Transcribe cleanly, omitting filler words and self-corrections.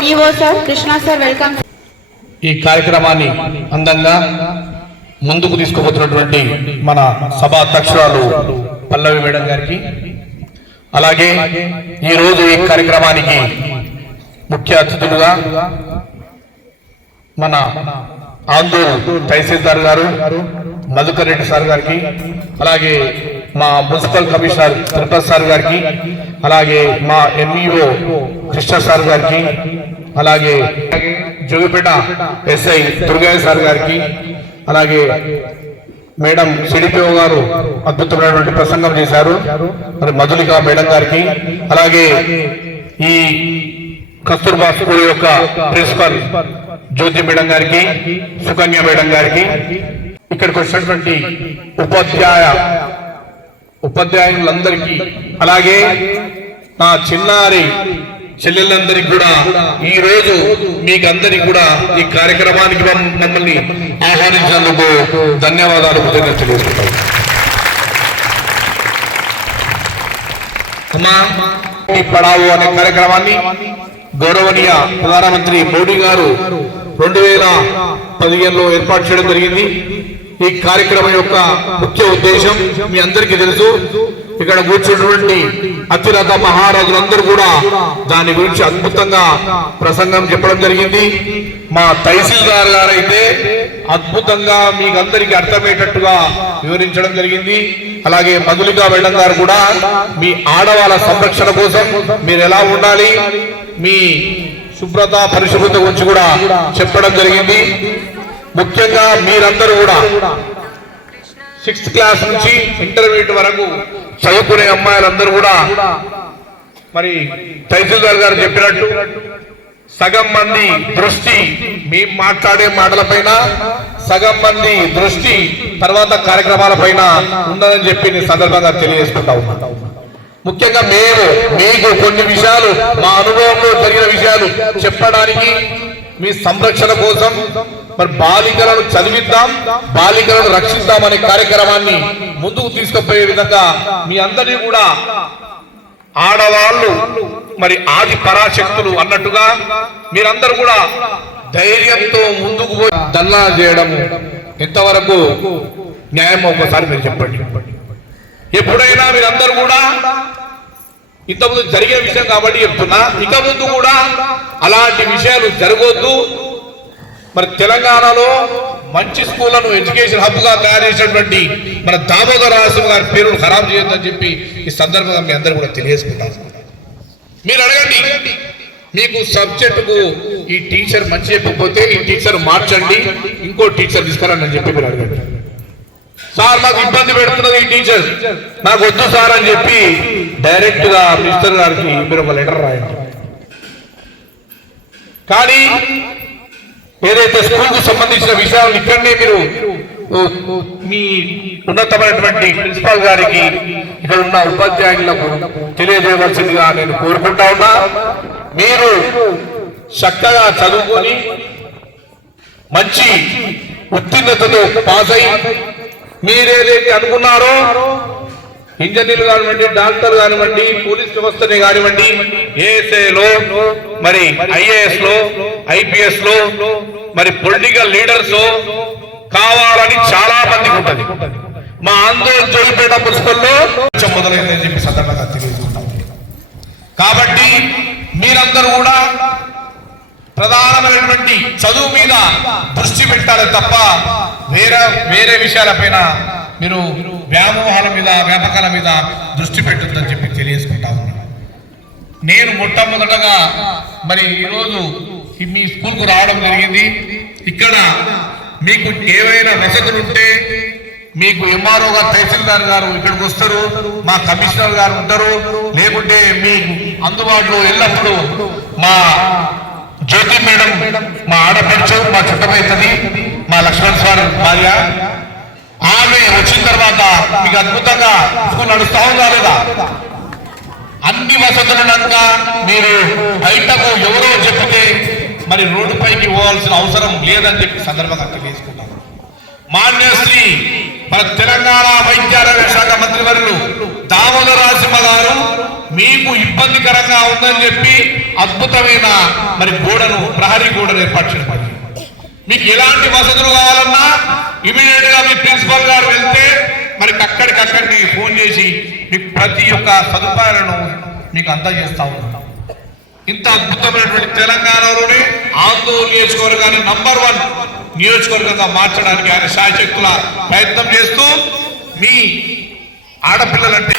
MEO sir Krishna sir welcome. ఈ కార్యక్రమాన్ని అందంగా ముందుకు తీసుకుపోతున్నటువంటి మన సభా అధ్యక్షురాలు పల్లవి మేడం గారికి, అలాగే ఈరోజు ఈ కార్యక్రమానికి ముఖ్య అతిథులుగా మన ఆందూరు తహసీల్దార్ గారు మధుకర్ రెడ్డి సార్ గారికి, అలాగే మా మున్సిపల్ కమిషనర్ తిరుపతి సార్ గారికి, అలాగే మా MEO కృష్ణ సార్ గారికి, అలాగే జోగిపేట SI దుర్గయ్య సార్ గారికి, అలాగే మేడం CDPO గారు అద్భుతమైనటువంటి ప్రసంగం చేశారు, మరి మధులిక మేడం గారికి, అలాగే ఈ కస్తూర్బా స్కూల్ యొక్క ప్రిన్సిపల్ జ్యోతి మేడం గారికి, సుకన్య మేడం గారికి, ఇక్కడికి వచ్చినటువంటి ఉపాధ్యాయులందరికీ, అలాగే నా చిన్నారి చెల్లెళ్ళందరికీ కూడా ఈ రోజు మీకు అందరికి కూడా ఈ కార్యక్రమానికి మమ్మల్ని ఆహ్వానించినందుకు ధన్యవాదాలు తెలియజేస్తున్నాను. ఈ పడావు అనే కార్యక్రమాన్ని గౌరవనీయ ప్రధానమంత్రి మోడీ గారు 2015లో ఏర్పాటు చేయడం జరిగింది. ఈ కార్యక్రమం యొక్క ముఖ్య ఉద్దేశం మీ అందరికీ తెలుసు. ఇక్కడ కూర్చున్నటువంటి అతిరథ మహారాజులందరూ కూడా దాని గురించి అద్భుతంగా ప్రసంగం చెప్పడం జరిగింది. మా తహసీల్దార్ గారు అయితే అద్భుతంగా మీకు అందరికీ అర్థమయ్యేటట్టుగా వివరించడం జరిగింది. అలాగే మధులిక మేడం గారు కూడా మీ ఆడవాళ్ళ సంరక్షణ కోసం మీరు ఎలా ఉండాలి, మీ శుభ్రత పరిశుభ్రత గురించి కూడా చెప్పడం జరిగింది. ముఖ్యంగా మీరందరూ కూడా 6th క్లాస్ నుంచి ఇంటర్మీడియట్ వరకు చదువుకునే అమ్మాయిలందరూ కూడా మరి తహసీల్దార్ గారు చెప్పినట్టు సగం మంది దృష్టి మీ మాట్లాడే మాటలపైన, సగం మంది దృష్టి తర్వాత కార్యక్రమాలపైన ఉందని చెప్పి నేను సందర్భంగా తెలియజేసుకుంటా ఉన్నాను. ముఖ్యంగా మేము మీకు కొన్ని విషయాలు మా అనుభవంలో జరిగిన విషయాలు చెప్పడానికి, మీ సంరక్షణ కోసం మరి బాలికలను చదివిద్దాం, బాలికలను రక్షిద్దాం అనే కార్యక్రమాన్ని ముందుకు తీసుకుపోయే విధంగా మీ అందరినీ కూడా ఆడవాళ్ళు మరి ఆది పరాశక్తులు అన్నట్టుగా మీరందరూ కూడా ధైర్యంతో ముందుకు పోయి ధర్నా చేయడం ఎంతవరకు న్యాయం ఒకసారి మీరు చెప్పండి. ఎప్పుడైనా మీరందరూ కూడా ఇంతకుముందు జరిగే విషయం కాబట్టి చెప్తున్నా, ఇక ముందు కూడా అలాంటి విషయాలు జరగొద్దు. మరి తెలంగాణలో మంచి స్కూళ్లను ఎడ్యుకేషన్ హబ్ గా తయారు చేసినటువంటి మన దామోదర రాజు గారి పేరును ఖరాబ్ చేయొద్దని చెప్పి ఈ సందర్భంగా మీ అందరూ కూడా తెలియజేసుకుంటారు. మీరు అడగండి, మీకు సబ్జెక్టుకు ఈ టీచర్ మంచి చెప్పకపోతే ఈ టీచర్ మార్చండి, ఇంకో టీచర్ తీసుకురండి అని చెప్పి మీరు అడగండి. సార్ నాకు ఇబ్బంది పెడుతున్నది ఈ టీచర్, నాకు వద్దు సార్ అని చెప్పి డైరెక్ట్ గా మినిస్టర్ గారికి మీరు ఒక లెటర్ రాయండి. కానీ ఏదైతే స్కూల్ కు సంబంధించిన విషయాలు ఇక్కడనే మీరు మీ ఉన్నతమైనటువంటి ప్రిన్సిపాల్ గారికి, ఇక్కడ ఉన్న ఉపాధ్యాయులకు తెలియజేయవలసిందిగా నేను కోరుకుంటా ఉన్నా. మీరు చక్కగా చదువుకొని మంచి ఉత్తీర్ణతతో పాస్ అయ్యి మీరేదైతే అనుకున్నారో ఇంజనీర్లు కానివ్వండి, డాక్టర్ కానివ్వండి, పోలీస్ వ్యవస్థని కానివ్వండి, ASIలో మరి IAS లో IPS లో మరి పొలిటికల్ లీడర్స్ కావాలని చాలా మందికి ఉంటుంది. మా ఆందోళన జోగిపేట మున్సిపల్లో మొదలైందని చెప్పి సందర్భంగా తెలియజేస్తున్నాం. కాబట్టి మీరందరూ కూడా ప్రధానమైనటువంటి చదువు మీద దృష్టి పెట్టాలి తప్ప వేరే విషయాలపైన మీరు వ్యామోహాల మీద, వ్యాపకాల మీద దృష్టి పెట్టొద్దని చెప్పి తెలియజేసుకుంటా ఉన్నాను. నేను మొట్టమొదటగా మరి ఈరోజు మీ స్కూల్కు రావడం జరిగింది. ఇక్కడ మీకు ఏవైనా వసతులు ఉంటే మీకు MRO గారు, తహసీల్దార్ గారు ఇక్కడికి వస్తారు, మా కమిషనర్ గారు ఉంటారు, లేకుంటే మీకు అందుబాటులో ఎల్లప్పుడూ మా జ్యోతి మేడం, మా ఆడపడుచు, మా చుట్టమవుతుంది, మా లక్ష్మణ్ సార్ భార్య, ఆమె వచ్చిన తర్వాత మీకు అద్భుతంగా స్కూల్ నడుస్తా ఉందా లేదా? అన్ని వసతులున్నాక మీరు బయటకు ఎవరో చెప్తే మరి రోడ్డుపైకి పోవాల్సిన అవసరం లేదని చెప్పి సందర్భంగా తెలియజేసుకుంటాం. మాన్యశ్రీ మన తెలంగాణ వైద్యారోగ్య శాఖ మంత్రివర్యులు దామోదర రాజసింహ గారు మీకు ఇబ్బందికరంగా ఉందని చెప్పి అద్భుతమైన మరి గోడను ప్రహరీ గోడను ఏర్పాటు చేయడం. మీకు ఎలాంటి వసతులు కావాలన్నా ఇమీడియట్ గా మీ ప్రిన్సిపల్ గారు వెళ్తే మరి అక్కడికక్కడికి ఫోన్ చేసి మీకు ప్రతి ఒక్క సదుపాయాలను మీకు అందజేస్తా ఉన్నాం. ఇంత అద్భుతమైనటువంటి తెలంగాణలోనే ఆందోళన నియోజకవర్గాన్ని నంబర్ 1 నియోజకవర్గంగా మార్చడానికి ఆయన శాయశక్తుల ప్రయత్నం చేస్తూ మీ ఆడపిల్లలంటే